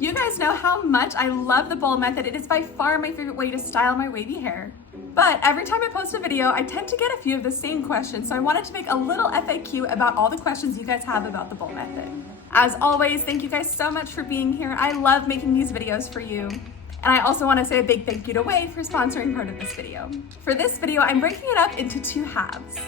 You guys know how much I love the bowl method. It is by far my favorite way to style my wavy hair. But every time I post a video, I tend to get a few of the same questions, so I wanted to make a little FAQ about all the questions you guys have about the bowl method. As always, thank you guys so much for being here. I love making these videos for you. And I also want to say a big thank you to Wave for sponsoring part of this video. For this video, I'm breaking it up into two halves.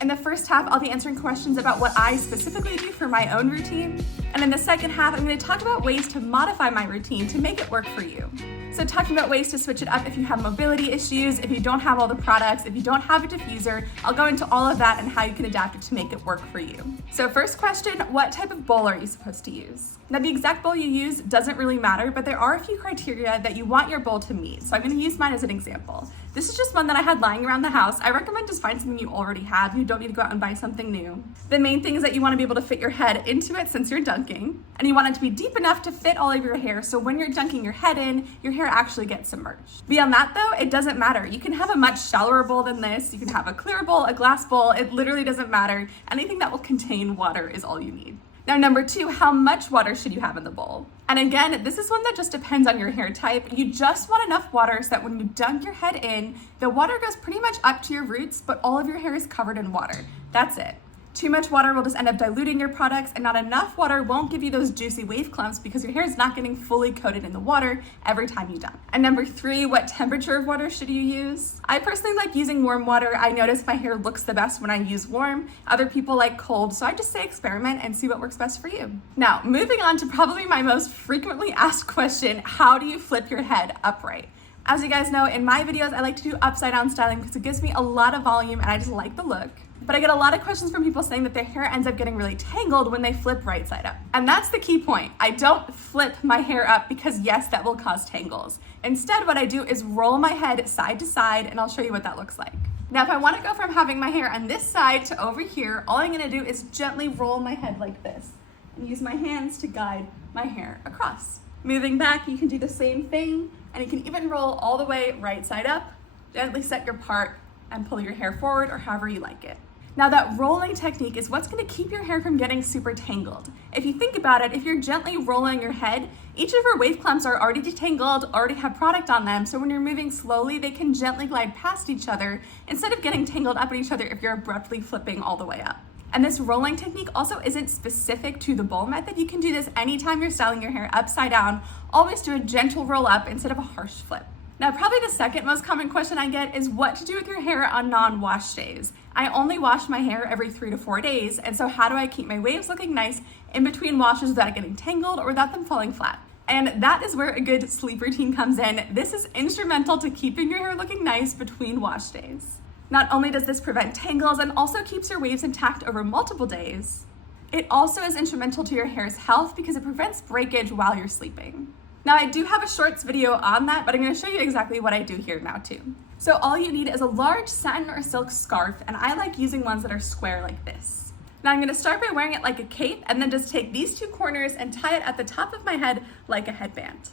In the first half, I'll be answering questions about what I specifically do for my own routine. And in the second half, I'm going to talk about ways to modify my routine to make it work for you. So talking about ways to switch it up if you have mobility issues, if you don't have all the products, if you don't have a diffuser, I'll go into all of that and how you can adapt it to make it work for you. So first question, what type of bowl are you supposed to use? Now the exact bowl you use doesn't really matter, but there are a few criteria that you want your bowl to meet. So I'm going to use mine as an example. This is just one that I had lying around the house. I recommend just find something you already have. You don't need to go out and buy something new. The main thing is that you want to be able to fit your head into it since you're dunking, and you want it to be deep enough to fit all of your hair so when you're dunking your head in, your hair actually gets submerged. Beyond that though, it doesn't matter. You can have a much shallower bowl than this. You can have a clear bowl, a glass bowl. It literally doesn't matter. Anything that will contain water is all you need. Now, number two, how much water should you have in the bowl? And again, this is one that just depends on your hair type. You just want enough water so that when you dunk your head in, the water goes pretty much up to your roots, but all of your hair is covered in water. That's it. Too much water will just end up diluting your products, and not enough water won't give you those juicy wave clumps because your hair is not getting fully coated in the water every time you dunk. And number three, what temperature of water should you use? I personally like using warm water. I notice my hair looks the best when I use warm. Other people like cold, so I just say experiment and see what works best for you. Now, moving on to probably my most frequently asked question, how do you flip your head upright? As you guys know, in my videos, I like to do upside down styling because it gives me a lot of volume and I just like the look. But I get a lot of questions from people saying that their hair ends up getting really tangled when they flip right side up. And that's the key point. I don't flip my hair up because yes, that will cause tangles. Instead, what I do is roll my head side to side, and I'll show you what that looks like. Now, if I want to go from having my hair on this side to over here, all I'm going to do is gently roll my head like this and use my hands to guide my hair across. Moving back, you can do the same thing, and you can even roll all the way right side up, gently set your part, and pull your hair forward or however you like it. Now that rolling technique is what's going to keep your hair from getting super tangled. If you think about it, if you're gently rolling your head, each of your wave clumps are already detangled, already have product on them, so when you're moving slowly, they can gently glide past each other instead of getting tangled up in each other if you're abruptly flipping all the way up. And this rolling technique also isn't specific to the bowl method. You can do this anytime you're styling your hair upside down. Always do a gentle roll up instead of a harsh flip. Now, probably the second most common question I get is what to do with your hair on non-wash days. I only wash my hair every 3 to 4 days, and so how do I keep my waves looking nice in between washes without it getting tangled or without them falling flat? And that is where a good sleep routine comes in. This is instrumental to keeping your hair looking nice between wash days. Not only does this prevent tangles and also keeps your waves intact over multiple days, it also is instrumental to your hair's health because it prevents breakage while you're sleeping. Now I do have a shorts video on that, but I'm going to show you exactly what I do here now too. So all you need is a large satin or silk scarf, and I like using ones that are square like this. Now I'm going to start by wearing it like a cape and then just take these two corners and tie it at the top of my head like a headband.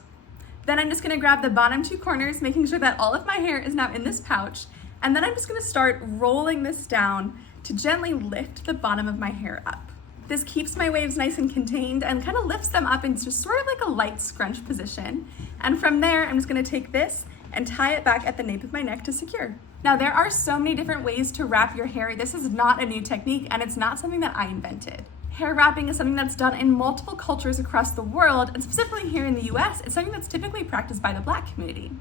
Then I'm just going to grab the bottom two corners, making sure that all of my hair is now in this pouch, and then I'm just going to start rolling this down to gently lift the bottom of my hair up. This keeps my waves nice and contained and kind of lifts them up into sort of like a light scrunch position. And from there, I'm just going to take this and tie it back at the nape of my neck to secure. Now, there are so many different ways to wrap your hair. This is not a new technique, and it's not something that I invented. Hair wrapping is something that's done in multiple cultures across the world, and specifically here in the US, it's something that's typically practiced by the Black community.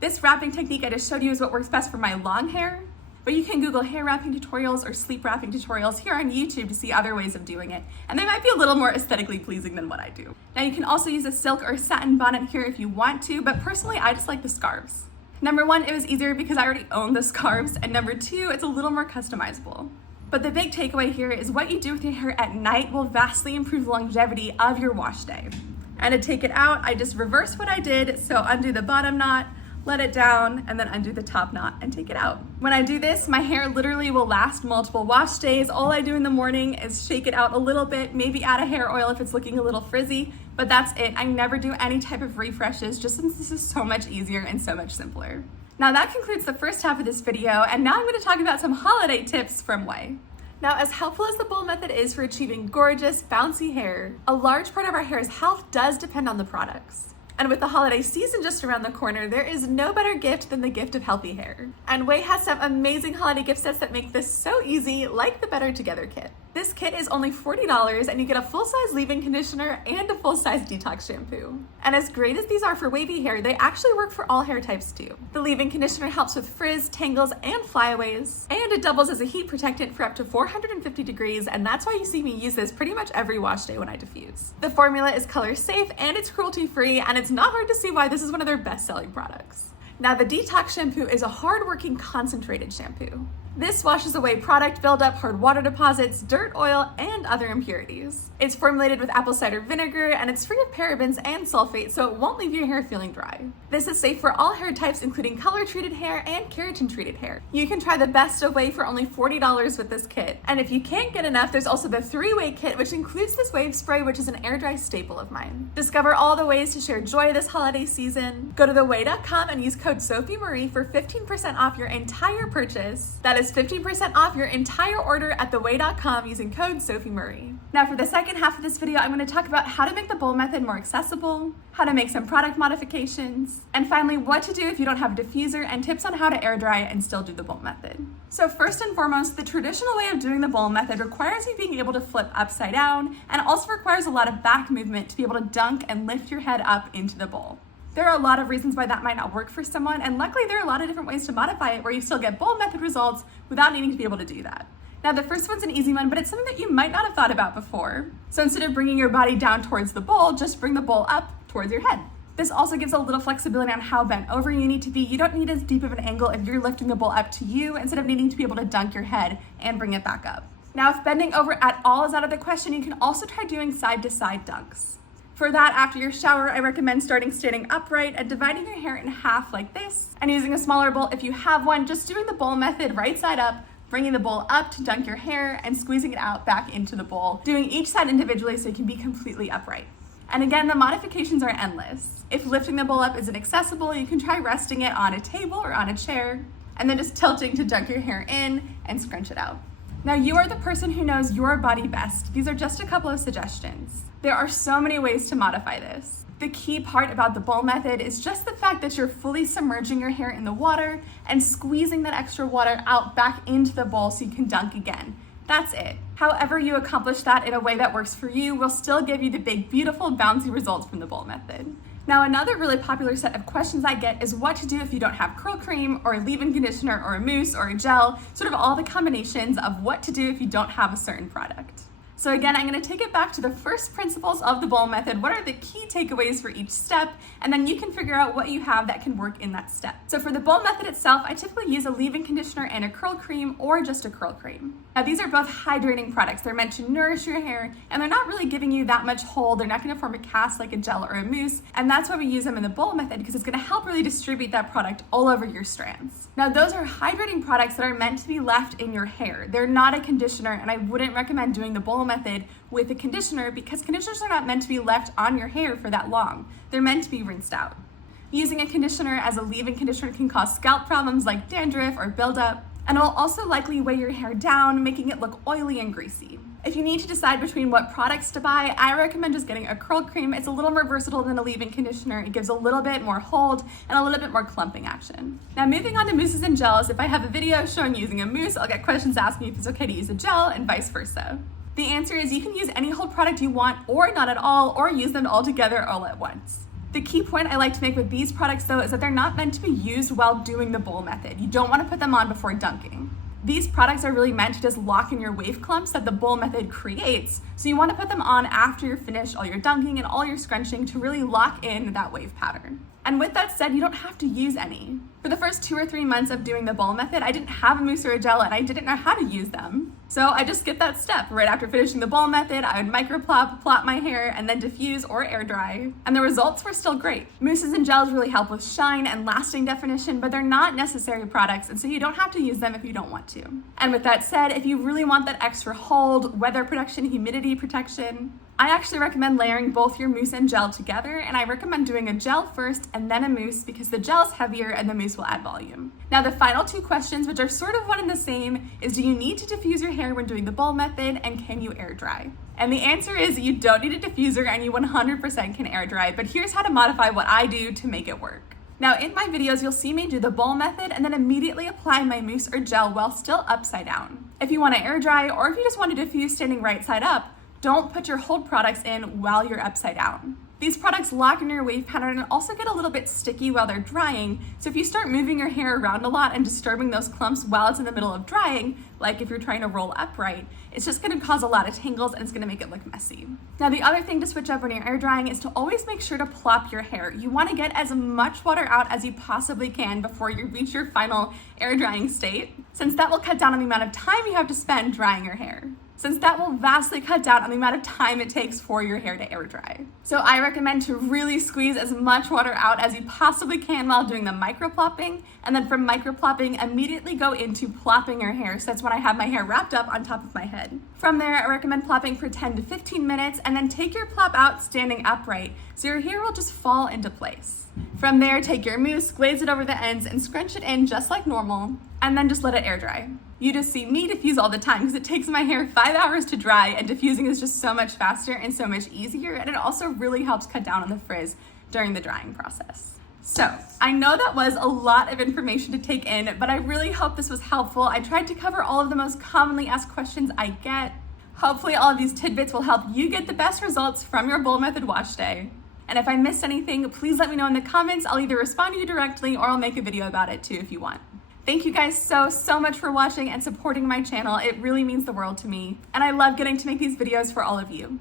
This wrapping technique I just showed you is what works best for my long hair, but you can Google hair wrapping tutorials or sleep wrapping tutorials here on YouTube to see other ways of doing it, and they might be a little more aesthetically pleasing than what I do. Now, you can also use a silk or satin bonnet here if you want to, but personally, I just like the scarves. Number one, it was easier because I already own the scarves, and number two, it's a little more customizable. But the big takeaway here is what you do with your hair at night will vastly improve the longevity of your wash day. And to take it out, I just reverse what I did, so undo the bottom knot, let it down, and then undo the top knot and take it out. When I do this, my hair literally will last multiple wash days. All I do in the morning is shake it out a little bit, maybe add a hair oil if it's looking a little frizzy, but that's it. I never do any type of refreshes just since this is so much easier and so much simpler. Now that concludes the first half of this video, and now I'm going to talk about some holiday tips from Way. Now, as helpful as the bowl method is for achieving gorgeous, bouncy hair, a large part of our hair's health does depend on the products. And with the holiday season just around the corner, there is no better gift than the gift of healthy hair. And Way has some amazing holiday gift sets that make this so easy, like the Better Together kit. This kit is only $40 and you get a full-size leave-in conditioner and a full-size detox shampoo. And as great as these are for wavy hair, they actually work for all hair types too. The leave-in conditioner helps with frizz, tangles, and flyaways, and it doubles as a heat protectant for up to 450 degrees, and that's why you see me use this pretty much every wash day when I diffuse. The formula is color safe and it's cruelty-free, and it's not hard to see why this is one of their best-selling products. Now, the detox shampoo is a hard-working concentrated shampoo. This washes away product buildup, hard water deposits, dirt, oil, and other impurities. It's formulated with apple cider vinegar, and it's free of parabens and sulfate, so it won't leave your hair feeling dry. This is safe for all hair types, including color-treated hair and keratin-treated hair. You can try the best of Way for only $40 with this kit. And if you can't get enough, there's also the 3-way kit, which includes this wave spray, which is an air-dry staple of mine. Discover all the ways to share joy this holiday season. Go to theway.com and use code SophieMarie for 15% off your entire purchase. That is 15% off your entire order at theway.com using code SophieMarie. Now, for the second half of this video, I'm going to talk about how to make the bowl method more accessible, how to make some product modifications, and finally, what to do if you don't have a diffuser, and tips on how to air dry and still do the bowl method. So first and foremost, the traditional way of doing the bowl method requires you being able to flip upside down, and also requires a lot of back movement to be able to dunk and lift your head up into the bowl. There are a lot of reasons why that might not work for someone, and luckily there are a lot of different ways to modify it where you still get bowl method results without needing to be able to do that. Now, the first one's an easy one, but it's something that you might not have thought about before. So instead of bringing your body down towards the bowl, just bring the bowl up towards your head. This also gives a little flexibility on how bent over you need to be. You don't need as deep of an angle if you're lifting the bowl up to you, instead of needing to be able to dunk your head and bring it back up. Now, if bending over at all is out of the question, you can also try doing side-to-side dunks. For that, after your shower, I recommend standing upright and dividing your hair in half like this, and using a smaller bowl if you have one, just doing the bowl method right side up, bringing the bowl up to dunk your hair, and squeezing it out back into the bowl, doing each side individually so you can be completely upright. And again, the modifications are endless. If lifting the bowl up isn't accessible, you can try resting it on a table or on a chair, and then just tilting to dunk your hair in and scrunch it out. Now, you are the person who knows your body best. These are just a couple of suggestions. There are so many ways to modify this. The key part about the bowl method is just the fact that you're fully submerging your hair in the water and squeezing that extra water out back into the bowl so you can dunk again. That's it. However you accomplish that in a way that works for you will still give you the big, beautiful, bouncy results from the bowl method. Now, another really popular set of questions I get is what to do if you don't have curl cream or a leave-in conditioner or a mousse or a gel, sort of all the combinations of what to do if you don't have a certain product. So again, I'm going to take it back to the first principles of the bowl method. What are the key takeaways for each step? And then you can figure out what you have that can work in that step. So for the bowl method itself, I typically use a leave-in conditioner and a curl cream, or just a curl cream. Now, these are both hydrating products. They're meant to nourish your hair, and they're not really giving you that much hold. They're not going to form a cast like a gel or a mousse, and that's why we use them in the bowl method, because it's going to help really distribute that product all over your strands. Now, those are hydrating products that are meant to be left in your hair. They're not a conditioner, and I wouldn't recommend doing the bowl method with a conditioner, because conditioners are not meant to be left on your hair for that long. They're meant to be rinsed out. Using a conditioner as a leave-in conditioner can cause scalp problems like dandruff or buildup, and it'll also likely weigh your hair down, making it look oily and greasy. If you need to decide between what products to buy, I recommend just getting a curl cream. It's a little more versatile than a leave-in conditioner. It gives a little bit more hold and a little bit more clumping action. Now, moving on to mousses and gels, if I have a video showing using a mousse, I'll get questions asking if it's okay to use a gel and vice versa. The answer is you can use any hold product you want, or not at all, or use them all together all at once. The key point I like to make with these products, though, is that they're not meant to be used while doing the bowl method. You don't want to put them on before dunking. These products are really meant to just lock in your wave clumps that the bowl method creates, so you want to put them on after you're finished all your dunking and all your scrunching to really lock in that wave pattern. And with that said, you don't have to use any. For the first 2 or 3 months of doing the bowl method, I didn't have a mousse or a gel, and I didn't know how to use them. So I just skipped that step. Right after finishing the bowl method, I would microplop, plop my hair, and then diffuse or air dry. And the results were still great. Mousses and gels really help with shine and lasting definition, but they're not necessary products, and so you don't have to use them if you don't want to. And with that said, if you really want that extra hold, weather protection, humidity protection, I actually recommend layering both your mousse and gel together, and I recommend doing a gel first and then a mousse because the gel is heavier and the mousse will add volume. Now the final two questions, which are sort of one and the same, is do you need to diffuse your hair when doing the bowl method, and can you air dry? And the answer is you don't need a diffuser and you 100% can air dry, but here's how to modify what I do to make it work. Now in my videos, you'll see me do the bowl method and then immediately apply my mousse or gel while still upside down. If you want to air dry, or if you just want to diffuse standing right side up, don't put your hold products in while you're upside down. These products lock in your wave pattern and also get a little bit sticky while they're drying, so if you start moving your hair around a lot and disturbing those clumps while it's in the middle of drying, like if you're trying to roll upright, it's just going to cause a lot of tangles and it's going to make it look messy. Now the other thing to switch up when you're air drying is to always make sure to plop your hair. You want to get as much water out as you possibly can before you reach your final air drying state, since that will cut down on the amount of time you have to spend drying your hair. Since that will vastly cut down on the amount of time it takes for your hair to air dry. So I recommend to really squeeze as much water out as you possibly can while doing the microplopping, and then from microplopping immediately go into plopping your hair. So that's when I have my hair wrapped up on top of my head. From there, I recommend plopping for 10 to 15 minutes and then take your plop out standing upright so your hair will just fall into place. From there, take your mousse, glaze it over the ends, and scrunch it in just like normal, and then just let it air dry. You just see me diffuse all the time because it takes my hair 5 hours to dry, and diffusing is just so much faster and so much easier, and it also really helps cut down on the frizz during the drying process. So I know that was a lot of information to take in, but I really hope this was helpful. I tried to cover all of the most commonly asked questions I get. Hopefully all of these tidbits will help you get the best results from your bowl method wash day. And if I missed anything, please let me know in the comments. I'll either respond to you directly or I'll make a video about it too if you want. Thank you guys so much for watching and supporting my channel. It really means the world to me. And I love getting to make these videos for all of you.